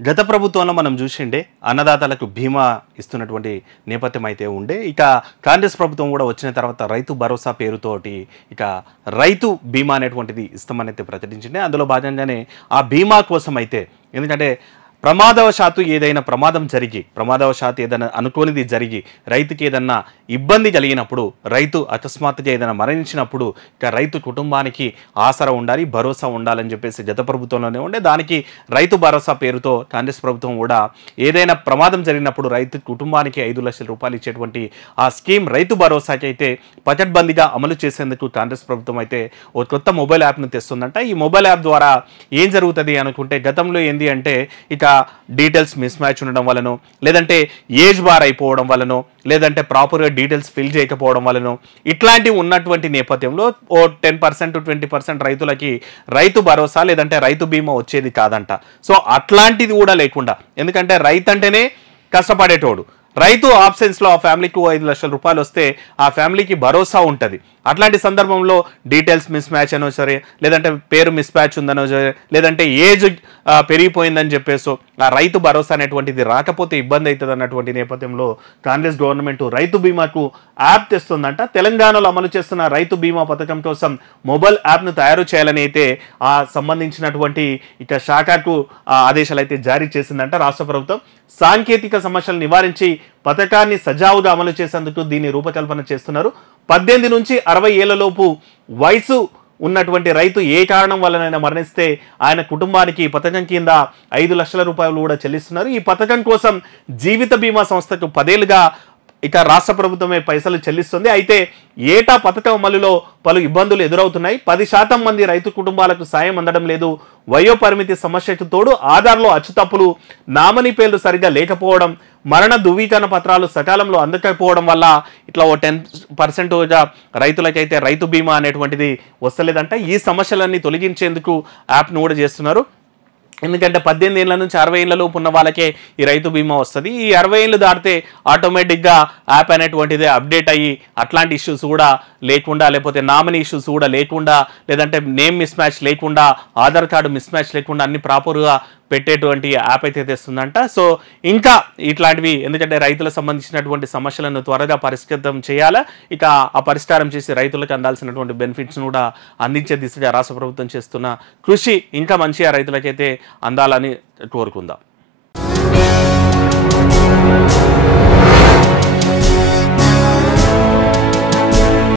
గత ప్రభుత్వంలో మనం చూసిండే అన్నదాతలకు బీమా ఇస్తున్నటువంటి నేపథ్యం అయితే ఉండే. ఇక కాంగ్రెస్ ప్రభుత్వం కూడా వచ్చిన తర్వాత రైతు భరోసా పేరుతోటి ఇక రైతు బీమా అనేటువంటిది ఇస్తామని అయితే ప్రకటించిండే. అందులో భాగంగానే ఆ బీమా కోసం అయితే ఎందుకంటే ప్రమాదవశాత్తు ఏదైనా ప్రమాదవశాత్తు ఏదైనా అనుకోనిది జరిగి రైతుకి ఏదన్నా ఇబ్బంది కలిగినప్పుడు, రైతు అకస్మాత్తుగా ఏదైనా మరణించినప్పుడు ఇక రైతు కుటుంబానికి ఆసరా ఉండాలి, భరోసా ఉండాలని చెప్పేసి గత ప్రభుత్వంలోనే ఉండే. దానికి రైతు భరోసా పేరుతో కాంగ్రెస్ ప్రభుత్వం కూడా ఏదైనా ప్రమాదం జరిగినప్పుడు రైతు కుటుంబానికి 5 లక్షల రూపాయలు ఇచ్చేటువంటి ఆ స్కీమ్ రైతు భరోసాకి అయితే పకడ్బందీగా అమలు చేసేందుకు కాంగ్రెస్ ప్రభుత్వం అయితే ఒక కొత్త మొబైల్ యాప్ను తెస్తుందంట. ఈ మొబైల్ యాప్ ద్వారా ఏం జరుగుతుంది అనుకుంటే, గతంలో ఏంది అంటే ఇక డీటెయిల్స్ మిస్ మ్యాచ్ ఉండడం వలన, లేదంటే ఏజ్ బార్ అయిపోవడం వలన, లేదంటే ప్రాపర్గా డీటెయిల్స్ ఫిల్ చేయకపోవడం వలన ఇట్లాంటివి ఉన్నటువంటి నేపథ్యంలో ఓ 10% 20% రైతులకి రైతు భరోసా లేదంటే రైతు బీమా వచ్చేది కాదంట. సో అట్లాంటిది కూడా లేకుండా, ఎందుకంటే రైతు అంటేనే కష్టపడేటోడు, రైతు ఆబ్సెన్స్లో ఆ ఫ్యామిలీకి 5 లక్షల రూపాయలు వస్తే ఆ ఫ్యామిలీకి భరోసా ఉంటుంది. అట్లాంటి సందర్భంలో డీటెయిల్స్ మిస్ మ్యాచ్ అనో సరే, లేదంటే పేరు మిస్ మ్యాచ్ ఉందనో సరే, లేదంటే ఏజ్ పెరిగిపోయిందని చెప్పేసి ఆ రైతు భరోసా అనేటువంటిది రాకపోతే ఇబ్బంది అవుతుంది అన్నటువంటి నేపథ్యంలో కాంగ్రెస్ గవర్నమెంట్ రైతు బీమాకు యాప్ తెస్తుందంట. తెలంగాణలో అమలు చేస్తున్న రైతు బీమా పథకం కోసం మొబైల్ యాప్ను తయారు చేయాలని అయితే ఆ సంబంధించినటువంటి ఇక శాఖకు ఆదేశాలు అయితే జారీ చేసిందంట రాష్ట్ర ప్రభుత్వం. సాంకేతిక సమస్యలు నివారించి పథకాన్ని సజావుగా అమలు చేసేందుకు దీన్ని రూపకల్పన చేస్తున్నారు. 18 నుంచి 60 ఏళ్లలోపు వయసు ఉన్నటువంటి రైతు ఏ కారణం వల్లనైనా మరణిస్తే ఆయన కుటుంబానికి ఈ పథకం కింద 5 లక్షల రూపాయలు కూడా చెల్లిస్తున్నారు. ఈ పథకం కోసం జీవిత బీమా సంస్థకు 10 ఏళ్లుగా ఇక రాష్ట్ర ప్రభుత్వమే పైసలు చెల్లిస్తుంది. అయితే ఏటా పథకం అమలులో పలు ఇబ్బందులు ఎదురవుతున్నాయి. 10% మంది రైతు కుటుంబాలకు సాయం అందడం లేదు. వయో పరిమితి సమస్యకు తోడు ఆధార్లో అచ్చుతప్పులు, నామినీ పేర్లు సరిగ్గా లేకపోవడం, మరణ ధృవీకరణ పత్రాలు సకాలంలో అందకపోవడం వల్ల ఇట్లా ఓ 10% రైతులకైతే రైతు బీమా అనేటువంటిది వస్తలేదంట. ఈ సమస్యలన్నీ తొలగించేందుకు యాప్ను కూడా చేస్తున్నారు. ఎందుకంటే 18 ఏళ్ల నుంచి 60 ఏళ్లలోపు ఉన్న వాళ్ళకే ఈ రైతు బీమా వస్తుంది. ఈ 60 ఏళ్ళు దాటితే ఆటోమేటిక్గా యాప్ అనేటువంటిదే అప్డేట్ అయ్యి అట్లాంటి ఇష్యూస్ కూడా లేకుండా, లేకపోతే నామినీ ఇష్యూస్ కూడా లేకుండా, లేదంటే నేమ్ మిస్ మ్యాచ్ లేకుండా, ఆధార్ కార్డు మిస్ మ్యాచ్ లేకుండా అన్ని ప్రాపర్గా పెట్టేటువంటి యాప్ అయితే తెస్తుందంట. సో ఇంకా ఇట్లాంటివి, ఎందుకంటే రైతులకు సంబంధించినటువంటి సమస్యలను త్వరగా పరిష్కృతం చేయాలా, ఇక ఆ పరిష్కారం చేసి రైతులకు అందాల్సినటువంటి బెనిఫిట్స్ కూడా అందించే దిశగా రాష్ట్ర ప్రభుత్వం చేస్తున్న కృషి ఇంకా మంచిగా రైతులకైతే అందాలని కోరుకుందాం.